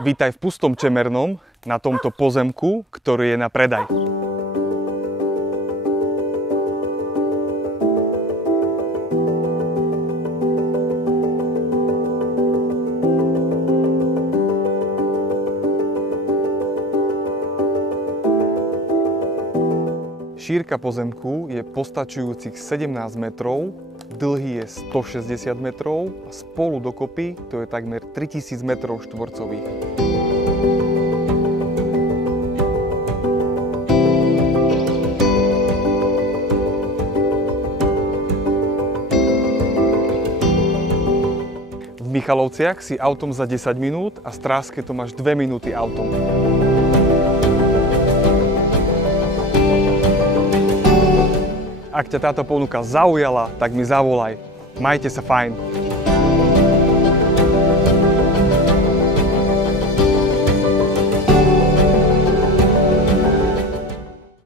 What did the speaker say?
Vítaj v Pustom Čemernom, na tomto pozemku, ktorý je na predaj. Šírka pozemku je postačujúcich 17 metrov, dlhý je 160 metrov a spolu dokopy to je takmer 3000 metrov štvorcových. V Michalovciach si autom za 10 minút a v Stráske to máš 2 minúty autom. Ak ťa táto ponuka zaujala, tak mi zavolaj. Majte sa fajn.